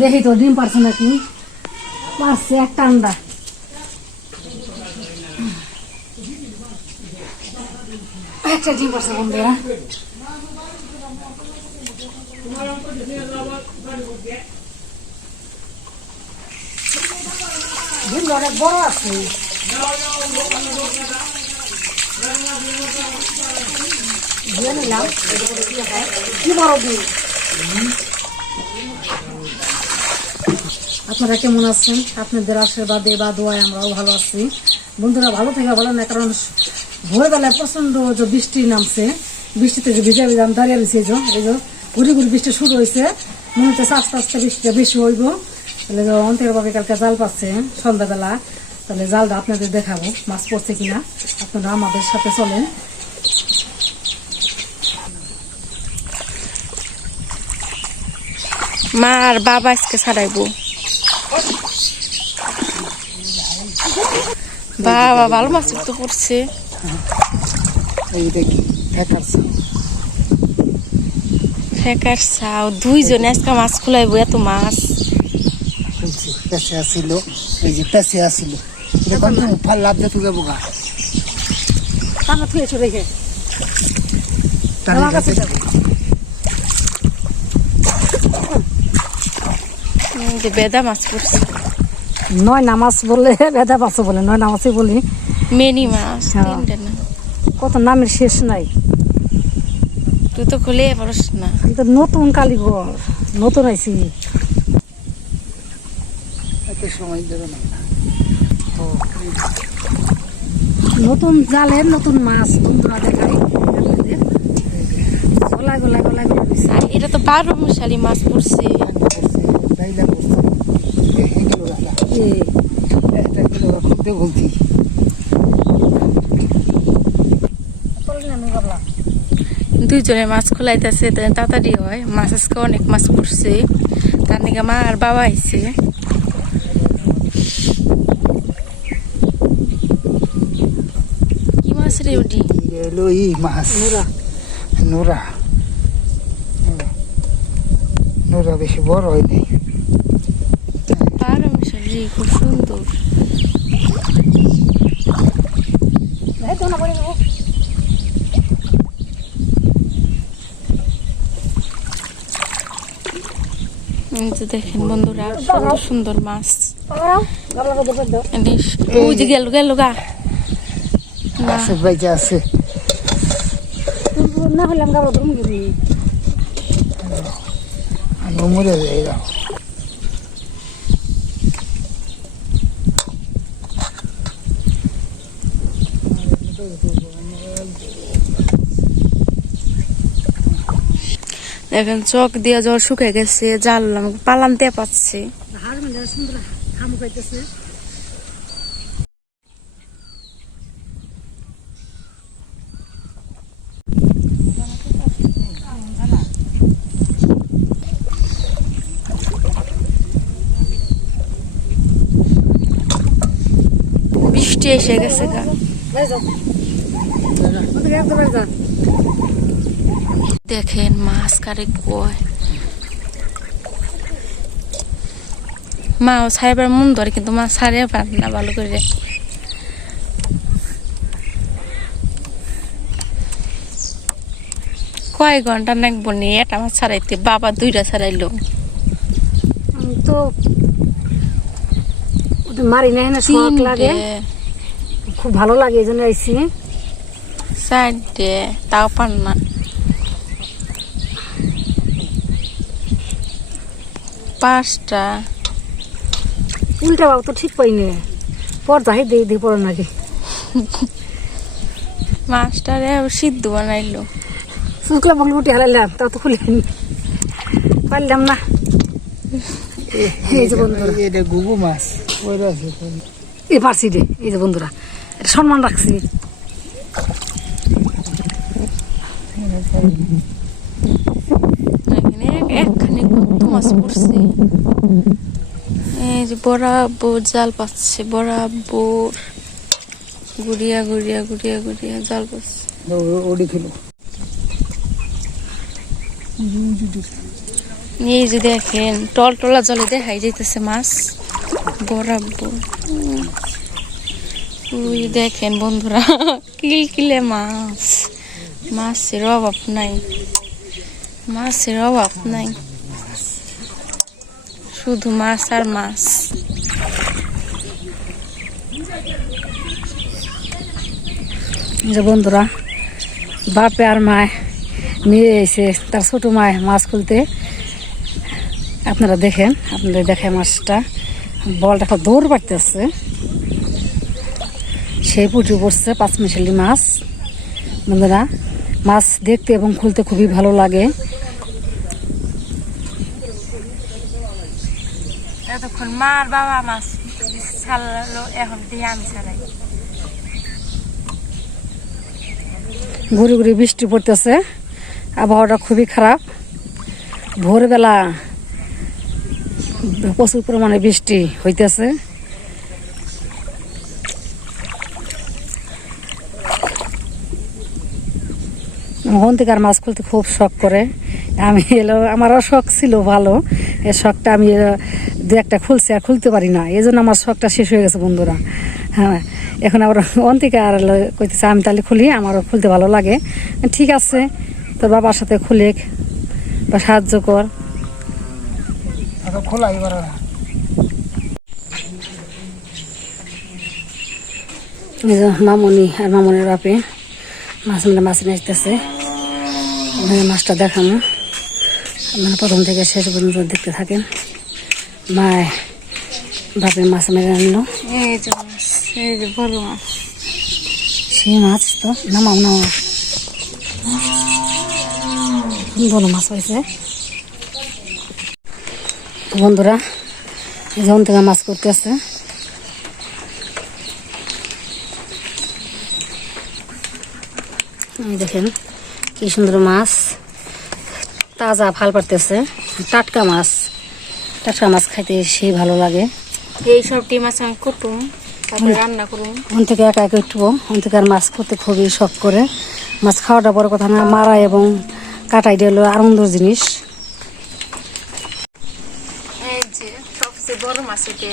দেখি তো ডিম পারছে নাকি, পারছে একটা আন্ডা। একটা ডিম পারছে বন্ধুরা। ডিম অনেক বড় আছে। কি বড় ডিম। আপনারা কেমন আছেন? আপনাদের আশীর্বাদে বা দোয়ায় আমরাও ভালো আছি। বন্ধুরা ভালো থেকে ভালো না, কারণ ভোরবেলায় প্রচন্ড যে বৃষ্টি নামছে, বৃষ্টিতে যে ভিজা ভিজা আমি দাঁড়িয়ে রয়েছে। এই যে ঘুরি ঘুরি বৃষ্টি শুরু হয়েছে, মনে হচ্ছে আস্তে আস্তে বৃষ্টিটা বেশি হইব। তাহলে অন্তরভাবে কালকে জাল পাচ্ছে সন্ধ্যাবেলা, তাহলে জালটা আপনাদের দেখাবো মাছ পড়ছে কিনা। আপনারা আমাদের সাথে চলেন। মা আর বাবা আজকে ছাড়াইবো। বাবা ভালো মাছ তো পড়ছে। ফেকার চাও দুইজনে আজকে মাছ খুলাইবো। এত মাছ আসিল, এই যে পেছে আসিল, ফাল লাভ দিয়ে তুই যাবো গা। বেদা মাছ পড়ছে। নয় নামাজ বলে বেদা মাছ বলে, নয় নামাজই বলি। মেনি মাছ কত নামের শেষ নাই। তুই তো খুলে পারস না। নতুন কালীঘর, নতুন আইছি। নতুন জালের নতুন মাছ বন্ধুরা দেখাই। গলায় গলায় গলায় এটা তো 12 মশালি মাছ পড়ছে। দুইজনে মাছ খোলাইতেছে, তাড়াতাড়ি হয়। মাছ আজকে অনেক মাছ পড়ছে, তার নিকে মা আর বাবা আইছে। কি মাছ রে ওটি? মাছ নোরা, নোরা বেশি বড় হয় নাই। 12 মশালি খুব সুন্দর। দেখেন বন্ধুরা সুন্দর সুন্দর মাছ। ওই যে গেল গেল গা আছে না হলে আমরা ধুমগিরি মরে যাই। দেখেন চোখ দিয়ে জল শুকে গেছে, জাল পালানতে পাচ্ছে। বৃষ্টি এসে গেছে গা। দেখেন মাছ কারে কয়। মাও ছাড়বার মন ধরে, কিন্তু মাছ ছাড়িয়ে পারে না ভালো করে। কয় ঘন্টা নাকবো নিয়ে একটা মাছ ছাড়াইতে, বাবা 2টা ছাড়াইলো। তো মারি নাই না, শখ লাগে, খুব ভালো লাগে, এই জন্য আইসি। 4টে তাও পান না। 5টা উল্টা বাবু তো ঠিক পাইনি, পর যাই দিয়ে দিয়ে পড়ো নাকি। মাছটারে সিদ্ধ বানাইলো। শুকলা বগলি উঠে হারাইলাম, তাও তো খুলে পারলাম না। এই যে বন্ধুরা এটা গুগু মাছ এই পারছি রে। এই যে বন্ধুরা সম্মান রাখছি। এখানে একখানে কত মাছ পড়ছে। এই যে বরাবর জাল পাচ্ছে, বরাবর ঘুরিয়া ঘুরিয়া ঘুরিয়া ঘুরিয়া জাল পাচ্ছে। ওডি খেলো এই যে দেখেন টলটলা জলে দেখাই যাইতেছে মাছ বরাবর। ওই দেখেন বন্ধুরা কিলকিলে মাছ, মাছের অভাব নাই, মাছের অভাব নাই, শুধু মাছ আর মাছ। যে বন্ধুরা বাপে আর মায় নিয়ে এসে তার ছোট মায় মাছ খুলতে, আপনারা দেখেন, আপনাদের দেখে মাছটা বলটা একটা দৌড় পাড়তেছে, সেই পুটি পড়ছে পাঁচমিশালি মাছ। বন্ধুরা মাছ দেখতে এবং খুলতে খুবই ভালো লাগে। এতক্ষণ মার বাবা মাছ ছাড়লো, এখন দিয়ে আমি ছাড়াই। ঘুরে ঘুরে বৃষ্টি পড়তেছে, আবহাওয়াটা খুবই খারাপ। ভোরবেলা প্রচুর পরিমাণে বৃষ্টি হইতেছে। অন্তিকার মাছ খুলতে খুব শখ করে, আমি আমারও শখ ছিল ভালো, এই শখটা আমি দু একটা খুলছি আর খুলতে পারি না, এই জন্য আমার শখটা শেষ হয়ে গেছে বন্ধুরা। হ্যাঁ, এখন আবার অন্তিকা আর কইতেছে আমি তাহলে খুলি, আমারও খুলতে ভালো লাগে। ঠিক আছে, তোর বাবার সাথে খুলে বা সাহায্য কর। খোলা এবার মামনি আর মামনের বাপে মাছ মাছ নিতেছে। মাছটা দেখানো মানে প্রথম থেকে শেষ পর্যন্ত দেখতে থাকেন। মায় বাপে মাছ মেরে আনলো, এই যে মাছ, এই যে বড় মাছ, সেই মাছ তো নামাও নামাও, বড় মাছ হয়েছে। বন্ধুরা যখন থেকে মাছ করতে আসছে, দেখেন কি সুন্দর মাছ, তাজা ভাল পারতেছে, টাটকা মাছ। টাটকা মাছ খাইতে সেই ভালো লাগে। এই সবটি মাছ আমি কুটুম, তারপরে রান্না করুন। ওখান থেকে একা একা উঠবো, ওখান থেকে আর মাছ করতে খুবই শখ করে। মাছ খাওয়াটা বড় কথা না, মারা এবং কাটাই দিয়ে হলো আনন্দের জিনিস। এই যে সবচেয়ে বড় মাছ এটা,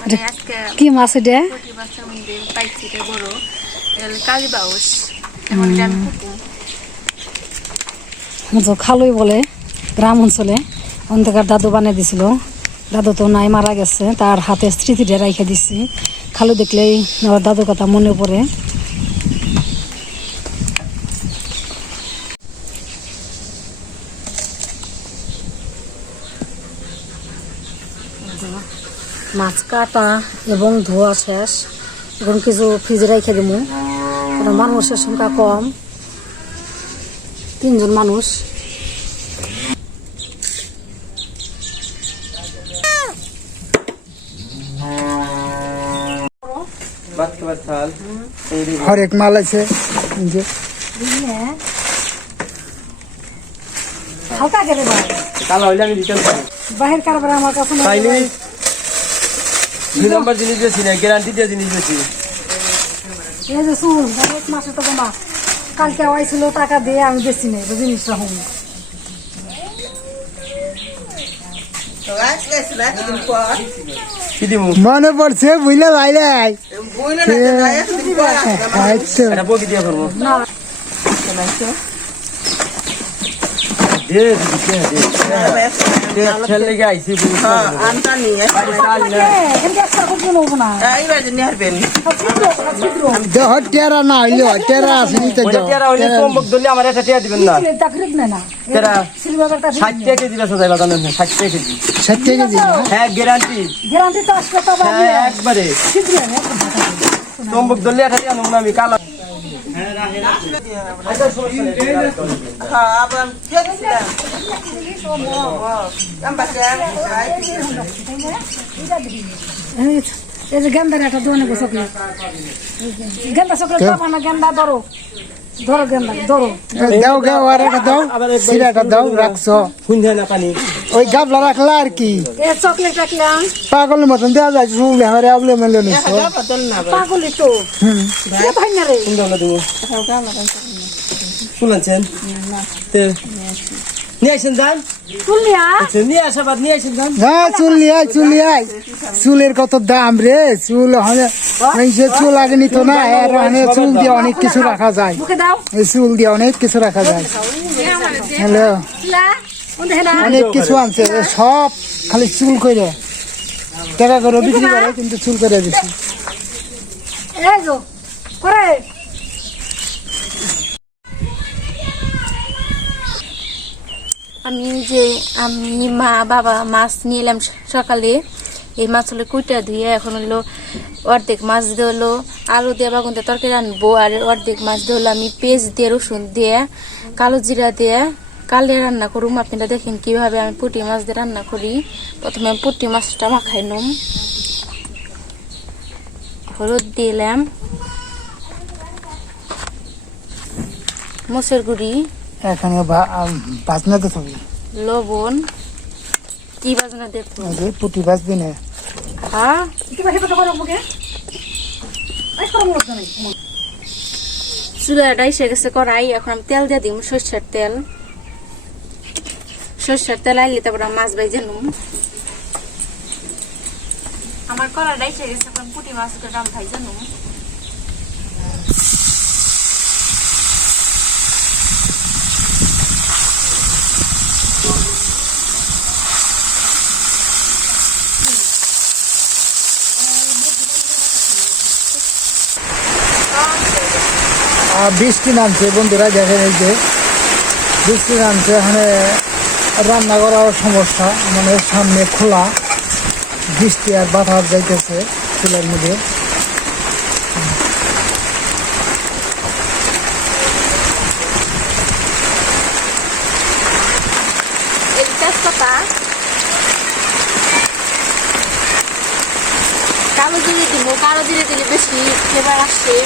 মানে আজকে কি মাছ এটা? পুঁটি মাছের মধ্যে পাইছি, এটা বড়, এটা হলো কালীবাউস। এখন এটা আমি কুটুম। খালুই বলে গ্রাম অঞ্চলে, অন্ধকার দাদু বানিয়ে দিছিল। দাদু তো নাই, মারা গেছে, তার হাতে স্মৃতিটা রেখে দিচ্ছি। খালু দেখলেই আমার দাদুর কথা মনে পড়ে। মাছ কাটা এবং ধোয়া শেষ, এখন কিছু ফ্রিজে রেখে দেবো। মানুষের সংখ্যা কম, 3 জন মানুষ। হরেক মাল আছে যে হালকা গেলে কাল হইলে আমি রিটার্ন করব। বাহির কারবার আমার কাছে না। তাইলে 2 নম্বর জিনিস বেশি না, গ্যারান্টি দিয়ে জিনিস বেশি। এই যে শুন, এক মাসে তো মাছ কালকে আইছিল, টাকা দিয়ে আমি বেশি নেই জিনিসটা হোম। কি দিমু? মনে পড়ছে বুঝলে ভাইলে এটা বকি দিয়ে করবো। না দে ছেলে লেগে আইছি এখানে একটা করতে নেবো না। দেহ টেরা না হইলে টেরা আসেনি তো চম্বক ধরলে আমার একটা টিয়া দিবেন না। তাকরিব না না তেরা সিলভার টা 60 টাকা কেজি বেচা যায় বাজারে, 60 টাকা কেজি। 60 কেজি হ্যাঁ গ্যারান্টি, গ্যারান্টি তো আসলে তো আবার হ্যাঁ একবারে চম্বক ধরলে একটা টিয়া নেবো না আমি। কালা এই যে গেন্দার একটা দোনে চকলেট, গেন্দা চকলেট পাবা না, গেন্দা ধরো ধরো দেন না ধরো দাও গাও আর এটা দাও সিরাটা দাও রাখছো শুনছে না পানি ওই গাবলা রাখলা আর কি এ চকলেট রাখলাম পাগলের মতন দেওয়া যায় শুনলে আমার আবলে মেলে নিছো পাগলি তো এ ভাই না রে কোনটা হলো দেবো ফুল আনছেন তো নিয়ে আসেন যান তুলিয়া আচ্ছা, নিয়ে আসা বাদ নিয়ে আসেন যান হ্যাঁ চুল আই চুলের কত দাম রে চুল হলে যে চুল আগে নিত না আর মানে চুল দিয়ে অনেক কিছু রাখা যায় মুখে দাও এই চুল দিয়ে অনেক কিছু রাখা যায় হ্যালো লা ওন্দে হেলা অনেক কিছু আনছে সব খালি চুল করে টাকা করে বিক্রি করে কিন্তু চুল করে দিচ্ছে এই গো করে আমি মা বাবা মাছ নিয়ে এলাম সকালে। এই মাছ হলো কুইটা ধুয়ে এখন হলো অর্ধেক মাছ দিয়ে হলো আলু দিয়ে বাগুন দিয়ে তরকারি রানবো, আর অর্ধেক মাছ দিয়ে হলো আমি পেঁয়াজ দিয়ে রসুন দিয়ে কালো জিরা দিয়ে কালে রান্না করুম। আপনারা দেখেন কিভাবে আমি পুঁটি মাছ দিয়ে রান্না করি। প্রথমে আমি পুঁটি মাছটা মাখাই নুম, হলুদ দিলাম, মসুর গুঁড়ি, এখানে বাজনা তো থাকবে লবণ। কি বাজনা দেখো পুটি বাজবি না হ্যাঁ কি ভাই কথা করো মুখে এই করো মুখ নাই চুলাটা এসে গেছে কড়াই। এখন আমি তেল দিয়ে দিম, সরষের তেল। সরষের তেল আইলে তারপর মাছ ভাইজে নুম। আমার কড়াইটা এসে গেছে, এখন পুঁটি মাছটা আমি ভাইজে নুম। বৃষ্টি নামছে বন্ধুরা, দেখেন এই যে বৃষ্টি নামছে। এখানে রান্না করার সমস্যা, মানে সামনে খোলা, বৃষ্টি আর বাতাস যাইতেছে চুলের মধ্যে। এই তেজপাতা, কালো জিরে দিব। কালো জিরে দিলে বেশি ফ্লেভার আসছে।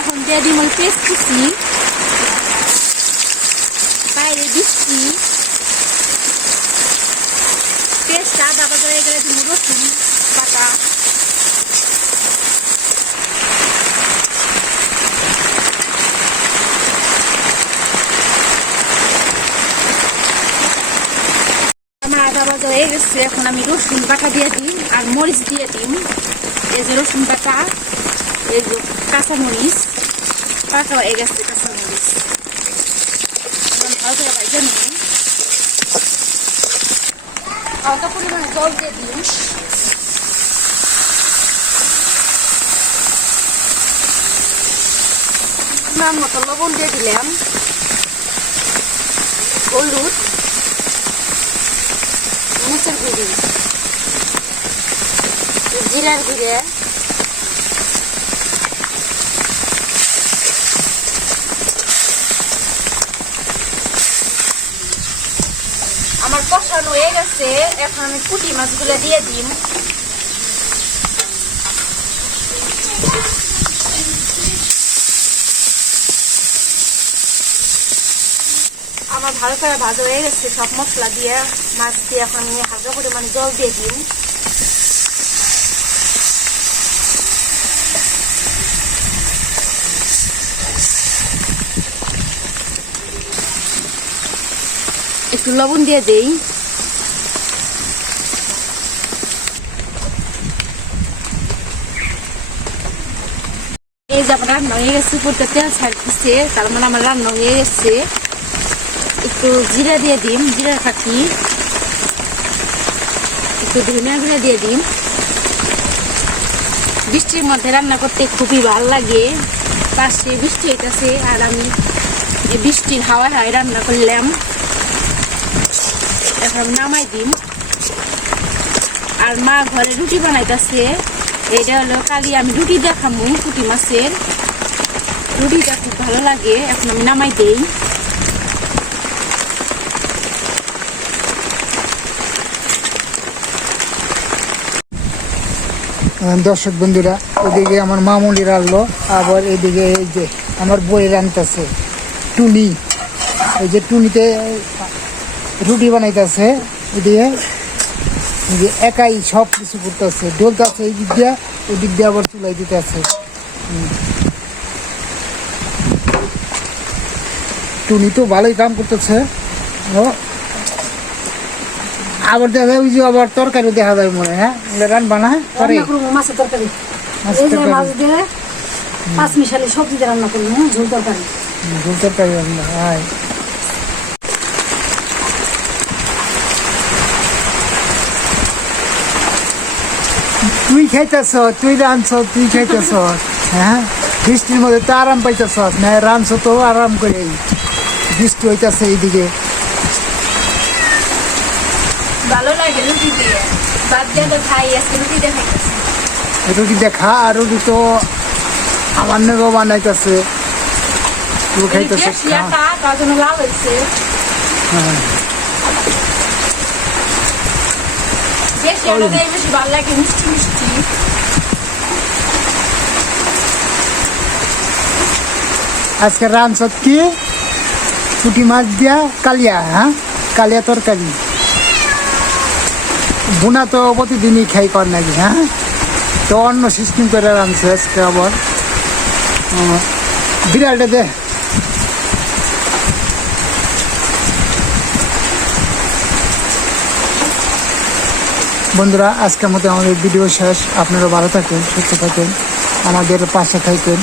এখন দিয়ে দিব পেস্ট কুচি, বাইরে বৃষ্টি, পেস্ট আদা বাজারে গেলে দিব রসুন বাটা, আমার আদা বাজা হয়ে গেছে। এখন আমি রসুন বাটা দিয়ে দিই আর মরিচ দিয়ে দিই। এই যে রসুন বাটা, এই যে কাঁচামরিচ পাকা হয়ে গেছে। কাঁচামরিচ ভালো করে ভাইজে নিই। হালকা পরিমাণে জল দিয়ে দিই। নাম মতো লবণ দিয়ে দিলাম, হলুদ, মসুর গুঁড়ি, জিরার গুঁড়ে, আমার কষানো হয়ে গেছে। এখন আমি পুঁটি মাছগুলো দিয়ে দিই। আমার ভালো করে ভাজা হয়ে গেছে সব মশলা দিয়ে, মাছ দিয়ে। এখন আমি হালকা পরিমাণে জল দিয়ে দিই। একটু লবণ দিয়ে দেই। এই যে আমার রান্না হয়ে গেছে, পুরোটা তেল ছাড়তেছে, তার মানে আমার রান্না হয়ে গেছে। একটু জিরা দিয়ে দিন, জিরা কাঠি, একটু ধনিয়া গুঁড়া দিয়ে দিন। বৃষ্টির মধ্যে রান্না করতে খুবই ভালো লাগে। পাশে বৃষ্টি হইতেছে আর আমি এই বৃষ্টির হাওয়া রান্না করলাম। এখন নামাই দিম। আর মা ঘরে রুটি বানাইতেছে। এটা হলো কালি আমি রুটি দেখামু পুঁটি মাছের। রুটিটা খুব ভালো লাগে। এখন আমি নামাই দেই। দর্শক বন্ধুরা, ওদিকে আমার মামুনি রান্নলো, আবার এদিকে এই যে আমার বই রান্নতেছে টুনি, এই যে টুনিতে রুটি বানাইতেছে, এদিকে এই যে একাই সব কিছু করতেছে, ডলতেছে এই দিক দিয়ে, ওই দিক দিয়ে আবার চুলাই দিতেছে। টুনি তো ভালোই কাম করতেছে। ও আবার দেখা যায় ওই যে আবার তরকারি দেখা যায় মনে হয়, হ্যাঁ রান্না না করে রান্না করবো মাছের তরকারি, মাছের এই যে তরকারি। মাছ দিয়ে 5 মিশালি সবজি দিয়ে রান্না করবো, হ্যাঁ ঝোল তরকারি। ঝোল তরকারি রান্না হয়। তুই খাইতেছ, তুই রাঁধছ, তুই খাইতেছ, হ্যাঁ বৃষ্টির মধ্যে তো আরাম পাইতেছ না, রাঁধছ তো আরাম করে, বৃষ্টি হইতেছে এইদিকে। ভালো লাগে রুটি দিয়ে, বাদ দিয়ে তো খাই, আজকে রুটি দিয়ে খাইতেছি। রুটি দেখা, আর রুটি তো আমার নেগো বানাইতেছে, তুই খাইতেছ। বেশি আটা, তার জন্য লাল হয়েছে। বেশি আটা দিয়ে বেশি ভালো লাগে, মিষ্টি মিষ্টি। আজকে রাঁধছ কি? পুঁটি মাছ দিয়া কালিয়া, হ্যাঁ কালিয়া তরকারি। বুনা তো প্রতিদিনই খাই কর নাকি, হ্যাঁ তো অন্য সিস্টেম করে রাঁধছে আজকে আবার। বিড়ালটা দে। বন্ধুরা, আজকের মতো আমাদের ভিডিও শেষ। আপনারা ভালো থাকেন, সুস্থ থাকেন, আমাদের পাশে থাকেন।